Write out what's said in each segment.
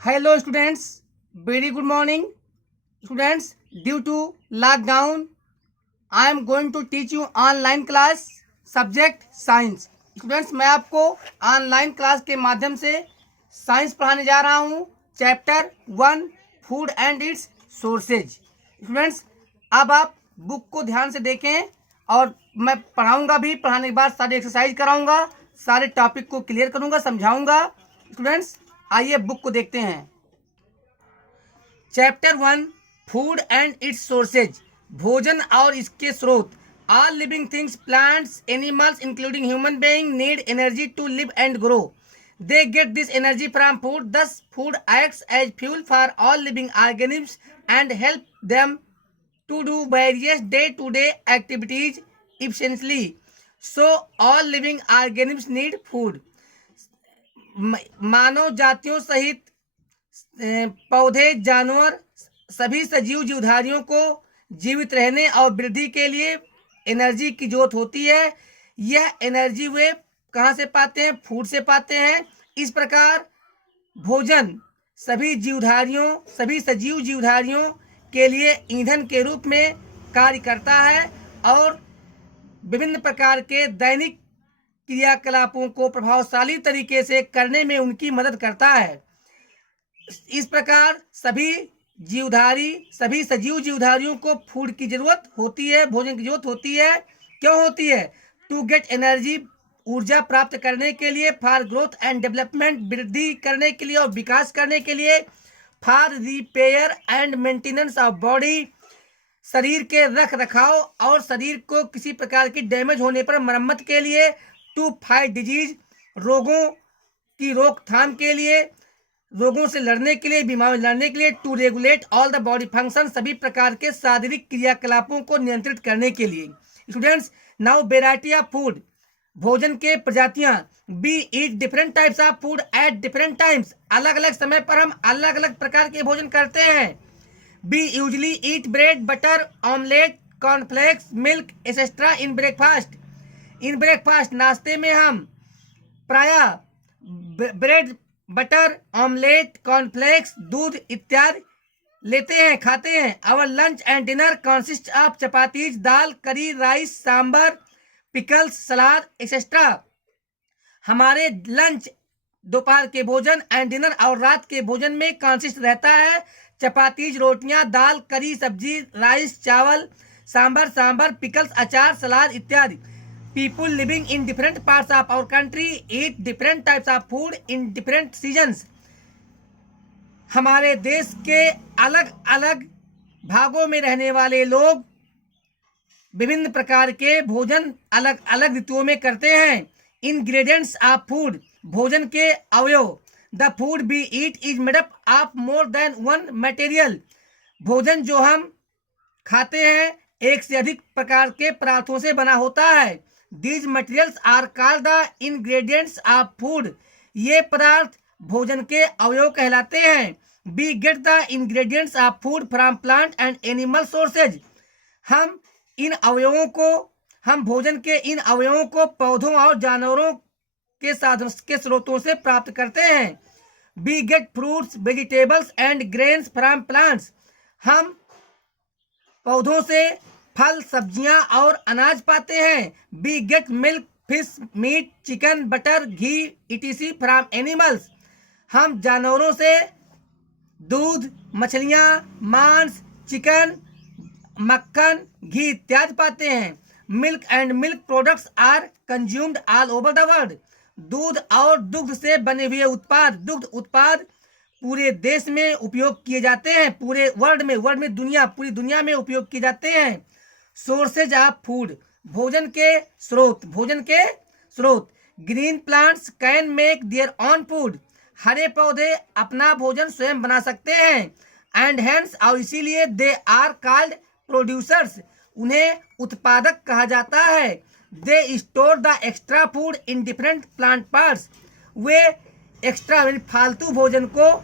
Hello students, very good morning. Students, due to lockdown, I am going to teach you online class subject science. Students, मैं आपको online class के माध्यम से science पढ़ाने जा रहा हूँ। Chapter 1 food and its sources. Students, अब आप बुक को ध्यान से देखें और मैं पढ़ाऊँगा भी। पढ़ाने के बाद सारे एक्सरसाइज कराऊँगा, सारे टॉपिक को क्लियर करूँगा, समझाऊँगा। स्टूडेंट्स, आइए बुक को देखते हैं। Chapter 1 food and its sources, भोजन और इसके स्रोत। All living things, plants, animals including human being need energy to live and grow. They get this energy from food. Thus, food acts as fuel for all living organisms and help them to do various day-to-day activities efficiently. So, all living organisms need food. मानव जातियों सहित पौधे, जानवर, सभी सजीव जीवधारियों को जीवित रहने और वृद्धि के लिए एनर्जी की जरूरत होती है। यह एनर्जी वे कहाँ से पाते हैं? फूड से पाते हैं। इस प्रकार भोजन सभी सजीव जीवधारियों के लिए ईंधन के रूप में कार्य करता है और विभिन्न प्रकार के दैनिक क्रियाकलापों को प्रभावशाली तरीके से करने में उनकी मदद करता है। इस प्रकार सभी सजीव जीवधारियों को फूड की जरूरत होती है, भोजन की जरूरत होती है। क्यों होती है? टू गेट एनर्जी, ऊर्जा प्राप्त करने के लिए। फॉर ग्रोथ एंड डेवलपमेंट, वृद्धि करने के लिए और विकास करने के लिए। For repair and maintenance of body, शरीर के रख रखाव और शरीर को किसी प्रकार की डैमेज होने पर मरम्मत के लिए। टू फाइट डिजीज, रोगों की रोकथाम के लिए, रोगों से लड़ने के लिए, बीमारी लड़ने के लिए। To regulate all the body function, सभी प्रकार के शारीरिक क्रियाकलापों को नियंत्रित करने के लिए। Students, now variety of food, भोजन के प्रजातियां। We eat different types of food at different times, अलग अलग समय पर हम अलग अलग प्रकार के भोजन करते हैं। B usually eat bread, butter, omelette, cornflakes, milk etcetera in breakfast. In breakfast, नाश्ते में हम प्रायः ब्रेड, बटर, ऑमलेट, कॉर्नफ्लेक्स, दूध इत्यादि लेते हैं, खाते हैं। Our lunch and dinner consist of chapatis, dal, curry, rice, sambar, pickles, salad etcetera. हमारे लंच, दोपहर के भोजन, एंड डिनर और रात के भोजन में कंसिस्ट रहता है चपातीज, रोटियां, दाल, करी, सब्जी, राइस, चावल, सांबर, पिकल्स, अचार, सलाद इत्यादि। People living in different parts of our country eat different types of food in different seasons. हमारे देश के अलग अलग भागों में रहने वाले लोग विभिन्न प्रकार के भोजन अलग अलग ऋतुओं में करते हैं। Ingredients of food, भोजन के अवयव। The food we eat is made up of more than one material. भोजन जो हम खाते हैं एक से अधिक प्रकार के पदार्थों से बना होता है। These materials are called the ingredients of food. ये पदार्थ भोजन के अवयव कहलाते हैं। We get the ingredients of food from plant and animal sources. हम भोजन के इन अवयवों को पौधों और जानवरों के साधन के स्रोतों से प्राप्त करते हैं। We get fruits, vegetables and grains from plants. हम पौधों से फल, सब्जियां और अनाज पाते हैं। We get milk, fish, meat, chicken, butter, ghee etc from animals. हम जानवरों से दूध, मछलियां, मांस, चिकन, मक्खन, घी इत्यादि पाते हैं। Milk and milk products are consumed all over the world. दूध और दुग्ध से बने हुए दुग्ध उत्पाद पूरे देश में उपयोग किए जाते हैं। पूरे वर्ल्ड में पूरी दुनिया में उपयोग किए जाते हैं। सोर्सेज ऑफ फूड, भोजन के स्रोत। Green plants can make their own food, हरे पौधे अपना भोजन स्वयं बना सकते हैं। एंड हेंस, और इसीलिए दे आर कॉल्ड प्रोड्यूसर्स, उन्हें उत्पादक कहा जाता है। They store the extra food in different plant parts, way extra फालतू भोजन को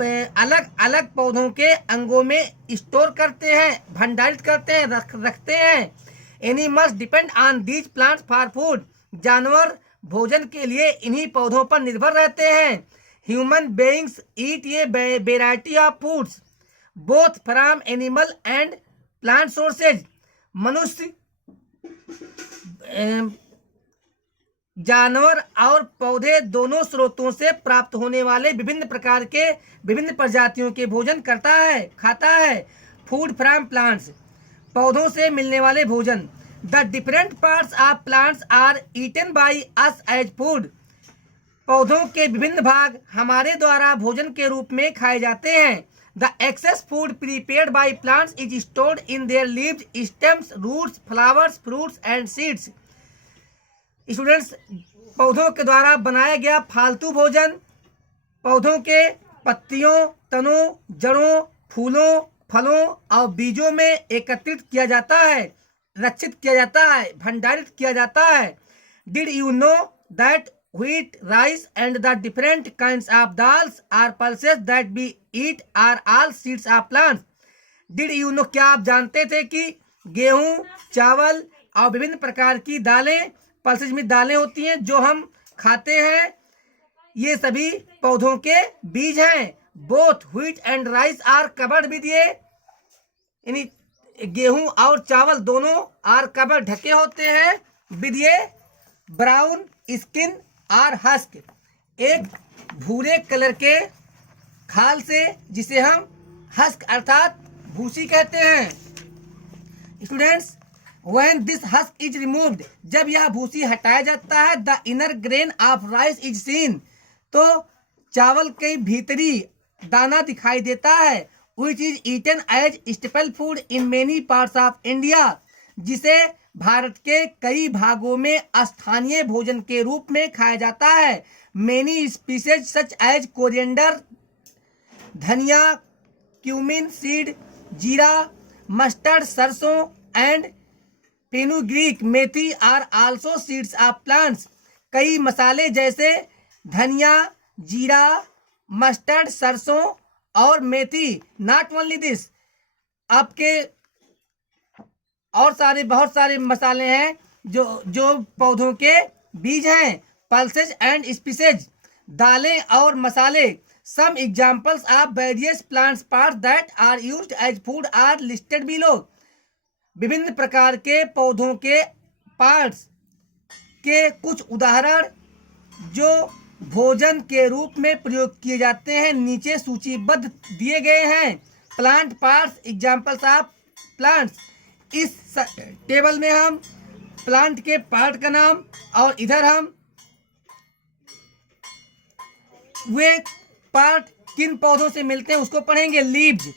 अलग अलग पौधों के अंगों में स्टोर करते हैं, भंडारित करते हैं, रखते हैं। Animals depend on these plants for food, जानवर भोजन के लिए इन्हीं पौधों पर निर्भर रहते हैं। Human beings eat a variety of foods both from animal and plant sources. मनुष्य जानवर और पौधे दोनों स्रोतों से प्राप्त होने वाले विभिन्न प्रकार के विभिन्न प्रजातियों के भोजन खाता है। फूड फ्रॉम प्लांट्स, पौधों से मिलने वाले भोजन। The different parts of plants are eaten by us as food, पौधों के विभिन्न भाग हमारे द्वारा भोजन के रूप में खाए जाते हैं। The excess food prepared by plants is stored in their leaves, stems, roots, flowers, fruits and seeds. Students, पौधों के द्वारा बनाया गया फालतू भोजन पौधों के पत्तियों, तनों, जड़ों, फूलों, फलों और बीजों में एकत्रित किया जाता है, रक्षित किया जाता है, भंडारित किया जाता है। Did you know that wheat, rice and the different kinds of dals or pulses that we eat are all seeds of plants? Did you know, क्या आप जानते थे कि गेहूं, चावल और विभिन्न प्रकार की दालें, पल्सेज में दालें होती हैं जो हम खाते हैं, ये सभी पौधों के बीज हैं। Both wheat and rice are covered with ये, यानी गेहूं और चावल दोनों आर कवर ढके होते हैं विद ये ब्राउन स्किन आर हस्क, एक भूरे कलर के खाल से, जिसे हम हस्क अर्थात भूसी कहते हैं। Students, when this husk is removed, जब यह भूसी हटाया जाता है, the inner grain of rice is seen, तो चावल के भीतरी दाना दिखाई देता है। Which is eaten as staple food in many parts of India, जिसे भारत के कई भागों में स्थानीय भोजन के रूप में खाया जाता है। Many spices such as coriander, धनिया, क्यूमिन सीड, जीरा, मस्टर्ड, सरसों एंड फेनुग्रीक, मेथी are also seeds of plants. कई मसाले जैसे धनिया, जीरा, मस्टर्ड, सरसों और मेथी, नॉट ओनली दिस, आपके और बहुत सारे मसाले हैं जो पौधों के बीज हैं। पल्सेज एंड स्पीसीज, दालें और मसाले। Some examples of various plants parts that are used as food are listed below, विभिन्न प्रकार के पौधों के पार्ट्स के कुछ उदाहरण जो भोजन के रूप में प्रयोग किए जाते हैं नीचे सूचीबद्ध दिए गए हैं। Plant parts, examples of plants. इस टेबल में हम प्लांट के पार्ट का नाम और इधर हम वे पार्ट किन पौधों से मिलते हैं उसको पढ़ेंगे। लीव्स,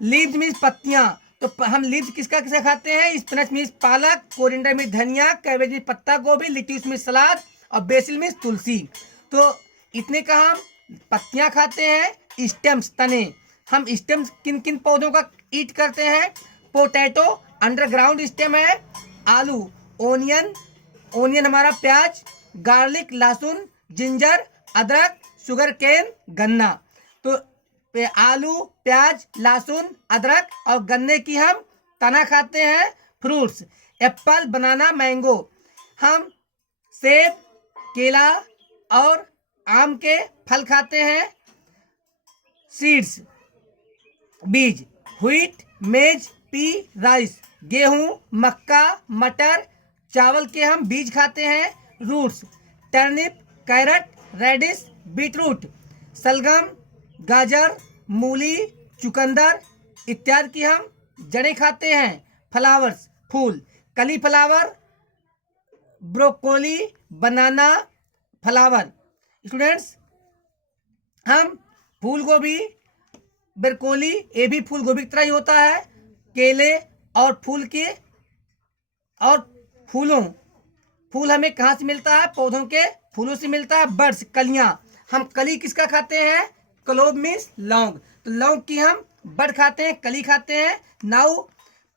लीव्स मीन्स पत्तियां, तो हम लीव्स किसका किसका खाते हैं। स्पिनच मीन्स पालक, कोरिएंडर मीन्स धनिया, कैबेज मीन्स पत्ता गोभी, लिट्यूस मीन्स सलाद और बेसिल मीन्स तुलसी। तो इतने का हम पत्तियां खाते हैं। स्टेम्स, तने, हम स्टेम्स किन किन पौधों का ईट करते हैं। पोटैटो अंडरग्राउंड स्टेम है। आलू, ओनियन हमारा प्याज, गार्लिक लहसुन, जिंजर अदरक, शुगर केन गन्ना। तो आलू, प्याज, लहसुन, अदरक और गन्ने की हम तना खाते हैं। फ्रूट्स, एप्पल, बनाना, मैंगो, हम सेब, केला और आम के फल खाते हैं। सीड्स, बीज, व्हीट, मेज, पी, राइस, गेहूं, मक्का, मटर, चावल के हम बीज खाते हैं। Roots, turnip, carrot, radish, beetroot, सलगम, गाजर, मूली, चुकंदर इत्यादि की हम जड़ें खाते हैं। फ्लावर्स, फूल, cauliflower, broccoli, banana flower. Students, हम फूल गोभी, ब्रोकोली, ये भी फूल गोभी की तरह ही होता है। केले और फूल हमें कहाँ से मिलता है, पौधों के फूलों से मिलता है। बर्ड्स, कलियां, हम कली किसका खाते हैं, क्लोव मीन्स लौंग, तो लौंग की हम बर्ड खाते हैं, कली खाते हैं। नाउ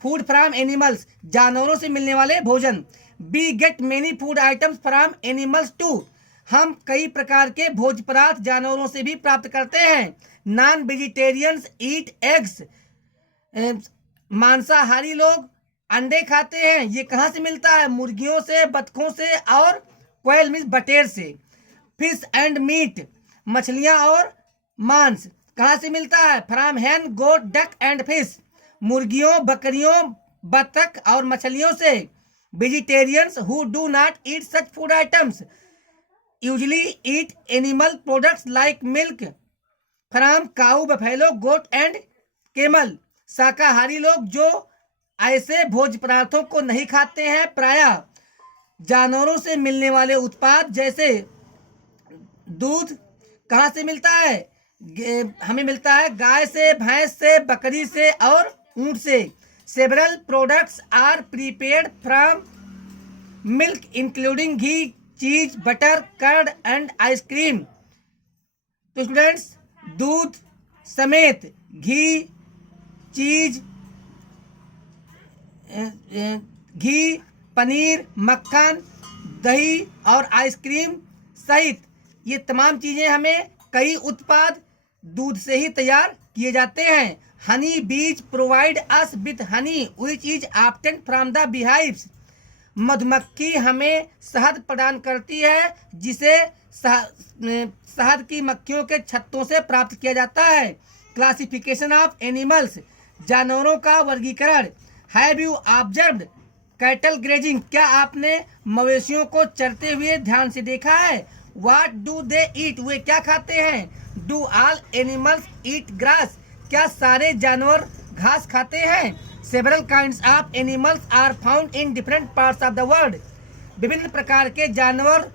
फूड फ्रॉम एनिमल्स, जानवरों से मिलने वाले भोजन। We get many food items from animals too, हम कई प्रकार के भोज्य पदार्थ जानवरों से भी प्राप्त करते हैं। नॉन वेजिटेरियंस ईट एग्स, मांसाहारी लोग अंडे खाते हैं। ये कहाँ से मिलता है, मुर्गियों से, बतखों से और क्वेल मीन्स बटेर से। फिश एंड मीट, मछलियां और मांस कहाँ से मिलता है? From hen, goat, duck and fish, मुर्गियों, बकरियों, बतख और मछलियों से। Vegetarians who do not eat such food items usually eat animal products like milk from cow, buffalo, goat and camel. शाकाहारी लोग जो ऐसे भोज्य पदार्थों को नहीं खाते हैं प्रायः जानवरों से मिलने वाले उत्पाद जैसे दूध कहाँ से मिलता है? हमें मिलता है गाय से, भैंस से, बकरी से और ऊंट से। Several products are prepared from milk including ghee, cheese, butter, curd and ice cream. तो स्टूडेंट्स, दूध समेत घी, चीज, घी, पनीर, मक्खन, दही और आइसक्रीम सहित ये तमाम चीज़ें हमें कई उत्पाद दूध से ही तैयार किए जाते हैं। Honey bees provide us with honey which is obtain from the beehives. मधुमक्खी हमें शहद प्रदान करती है जिसे शहद की मक्खियों के छत्तों से प्राप्त किया जाता है। क्लासिफिकेशन ऑफ एनिमल्स, जानवरों का वर्गीकरण। Have you observed cattle grazing, क्या आपने मवेशियों को चरते हुए ध्यान से देखा है? व्हाट डू दे ईट, वे क्या खाते हैं? Do all animals eat grass, क्या सारे जानवर घास खाते हैं? Several kinds of animals are found in different parts of the world, विभिन्न प्रकार के जानवर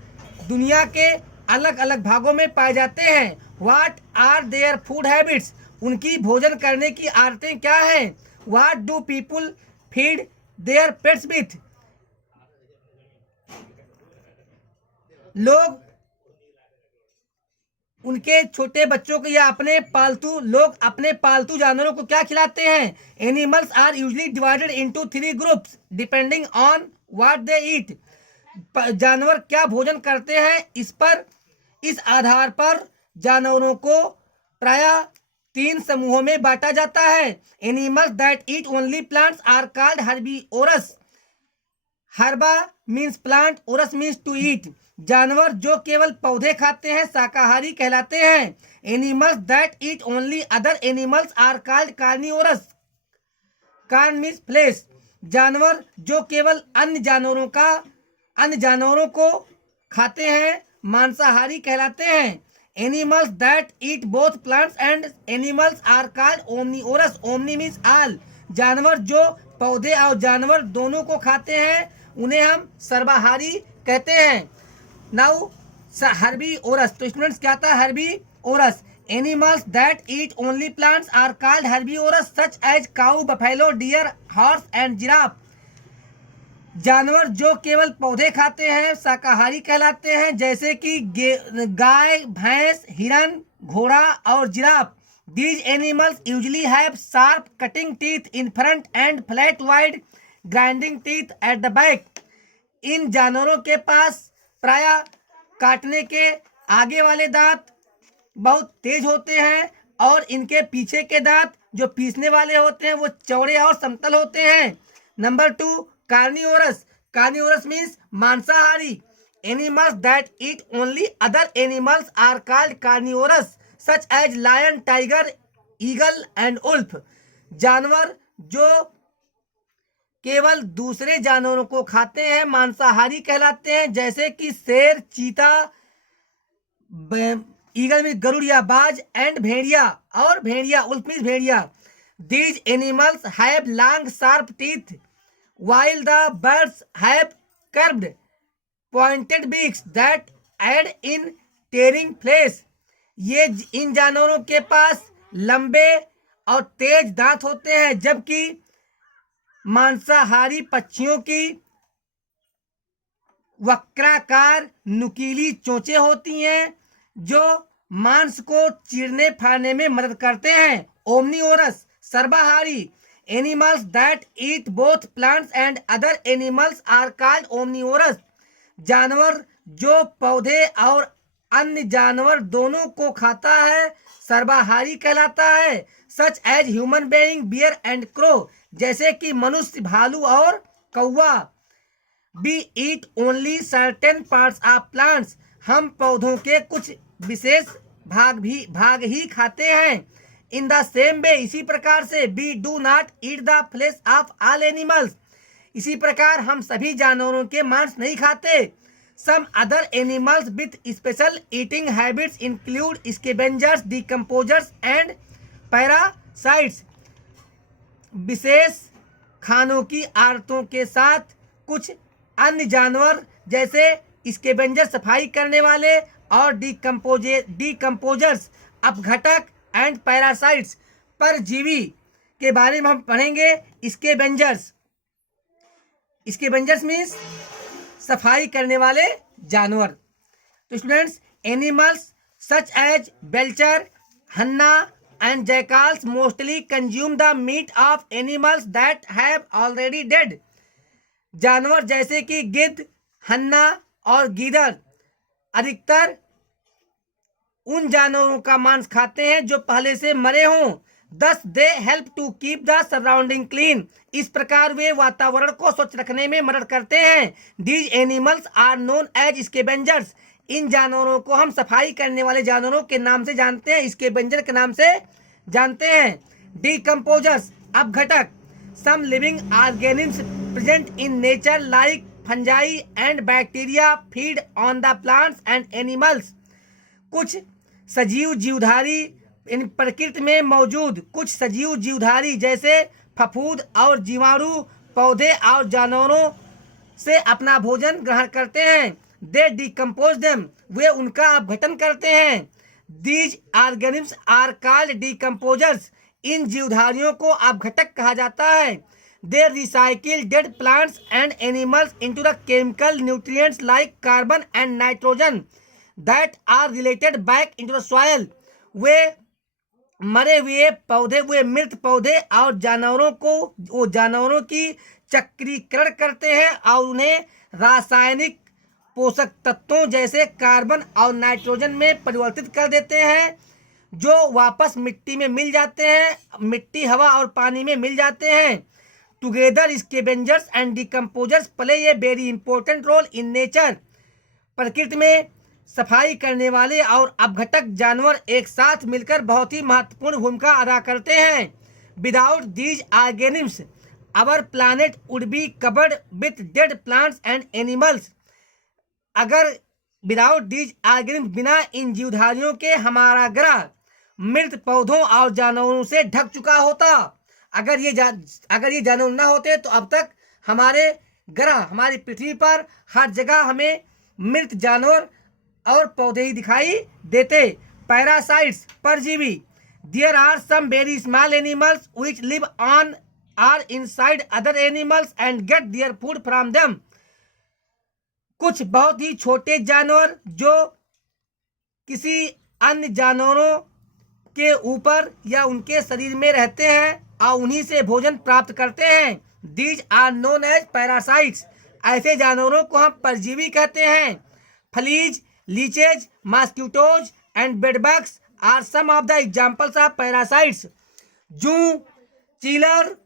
दुनिया के अलग अलग भागों में पाए जाते हैं। What are their food habits, उनकी भोजन करने की आदतें क्या हैं? What do people feed their pets with, लोग उनके छोटे बच्चों को या अपने पालतू जानवरों को क्या खिलाते हैं? Animals are usually divided into 3 groups depending on what they eat, जानवर क्या भोजन करते हैं इस आधार पर जानवरों को प्रायः 3 समूहों में बांटा जाता है। Animals that eat only plants are called herbivores, herba means plant, orous means to eat, जानवर जो केवल पौधे खाते हैं शाकाहारी कहलाते हैं। Animals that eat only other animals are called carnivores, carn means flesh, जानवर जो केवल अन्य जानवरों को खाते हैं मांसाहारी कहलाते हैं। Animals that eat both plants and animals are called omnivorous, omni means all, जानवर जो पौधे और जानवर दोनों को खाते हैं उन्हें हम सर्वाहारी कहते हैं। नाउ हर्बीवोरस, तो स्टूडेंट्स क्या था herbivorous? Animals that eat only plants are called herbivorous such as cow, buffalo, deer, horse and giraffe, जानवर जो केवल पौधे खाते हैं शाकाहारी कहलाते हैं जैसे कि गाय, भैंस, हिरन, घोड़ा और giraffe. These animals usually have sharp cutting teeth in front and flat wide grinding teeth at the back. इन जानवरों के पास प्रायः काटने के आगे वाले दांत बहुत तेज होते हैं और इनके पीछे के दांत जो पीसने वाले होते हैं वो चौड़े और समतल होते हैं। Number 2, carnivorous. कार्निवोरस मीन्स मांसाहारी। Animals that eat only other animals are called carnivorous such as lion, tiger, eagle and wolf, जानवर जो केवल दूसरे जानवरों को खाते हैं मांसाहारी कहलाते हैं जैसे कि शेर, चीता, ईगल में गरुड़ या बाज एंड भेड़िया, और भेड़िया उल्फ मीन्स भेड़िया। These animals have long sharp teeth while the birds have curved pointed beaks that aid in tearing flesh. ये इन जानवरों के पास लंबे और तेज दांत होते हैं जबकि मांसाहारी पक्षियों की वक्राकार नुकीली चोंचें होती हैं जो मांस को चीरने फाड़ने में मदद करते हैं। ओमनीवोरस, सर्वाहारी। Animals that eat both plants and other animals are called omnivorous, जानवर जो पौधे और अन्य जानवर दोनों को खाता है सर्वाहारी कहलाता है। Such as human being, bear and crow, जैसे कि मनुष्य, भालू और कौवा। We eat only certain parts of plants, हम पौधों के कुछ विशेष भाग ही खाते हैं। इन द सेम वे, इसी प्रकार से, we do not eat the flesh of all animals, इसी प्रकार हम सभी जानवरों के मांस नहीं खाते। Some other animals with special eating habits include scavengers, decomposers and parasites. विशेष खानों की आदतों के साथ कुछ अन्य जानवर जैसे स्कैवेंजर सफाई करने वाले और डिकम्पोजर्स अपघटक एंड पैरासाइट्स परजीवी के बारे में हम पढ़ेंगे। स्कैवेंजर्स मीन्स सफाई करने वाले जानवर। तो students, animals such as vulture, hyena and jackals mostly consume the meat of animals that have already dead. जानवर जैसे कि गिद्ध, हन्ना और गीदड़ अधिकतर उन जानवरों का मांस खाते हैं जो पहले से मरे हों। Thus they help to keep the surrounding clean. इस प्रकार वे वातावरण को स्वच्छ रखने में मदद करते हैं। These animals are known as scavengers. इन जानवरों को हम सफाई करने वाले जानवरों के नाम से जानते हैं, स्कैवेंजर के नाम से जानते हैं। Decomposers अपघटक। Some living organisms present in nature like fungi and bacteria feed on the plants and animals. कुछ सजीव जीवधारी, इन प्रकृति में मौजूद कुछ सजीव जीवधारी जैसे फफूंद और जीवाणु पौधे और जानवरों से अपना भोजन ग्रहण करते हैं। दे डिकम्पोज देम, वे उनका अपघटन करते हैं। These organisms are called decomposers, इन जीवधारियों को अपघटक कहा जाता है। They recycle dead plants and animals into the chemical nutrients like carbon and nitrogen that are related back into the soil. वे मरे हुए पौधे, वे मृत पौधे और जानवरों की चक्रीकरण करते हैं और उन्हें रासायनिक पोषक तत्वों जैसे कार्बन और नाइट्रोजन में परिवर्तित कर देते हैं, जो वापस मिट्टी में मिल जाते हैं, मिट्टी, हवा और पानी में मिल जाते हैं। Together scavengers and decomposers play a very important role in nature. प्रकृति में सफाई करने वाले और अपघटक जानवर एक साथ मिलकर बहुत ही महत्वपूर्ण भूमिका अदा करते हैं। Without these organisms our planet would be covered with dead plants and animals. अगर विदाउट दीज ऑर्गेनिम्स, बिना इन जीवधारियों के हमारा ग्रह मृत पौधों और जानवरों से ढक चुका होता। अगर ये जानवर न होते तो अब तक हमारे ग्रह, हमारी पृथ्वी पर हर जगह हमें मृत जानवर और पौधे ही दिखाई देते। पैरासाइट्स परजीवी। There are some very small animals which live on or inside other animals and get their food from them. कुछ बहुत ही छोटे जानवर जो किसी अन्य जानवरों के ऊपर या उनके शरीर में रहते हैं और उन्हीं से भोजन प्राप्त करते हैं। These are known as parasites. ऐसे जानवरों को हम परजीवी कहते हैं। Fleas, leeches, mosquitoes and bedbugs are some of the examples of parasites. जूं, चीलर,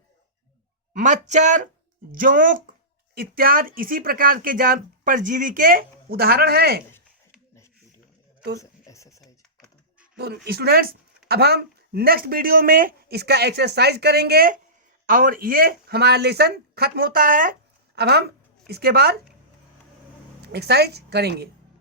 मच्छर, जोंक इत्यादि इसी प्रकार के परजीवी के उदाहरण हैं। तो स्टूडेंट्स, अब हम नेक्स्ट वीडियो में इसका एक्सरसाइज करेंगे और ये हमारा लेसन खत्म होता है। अब हम इसके बाद एक्सरसाइज करेंगे।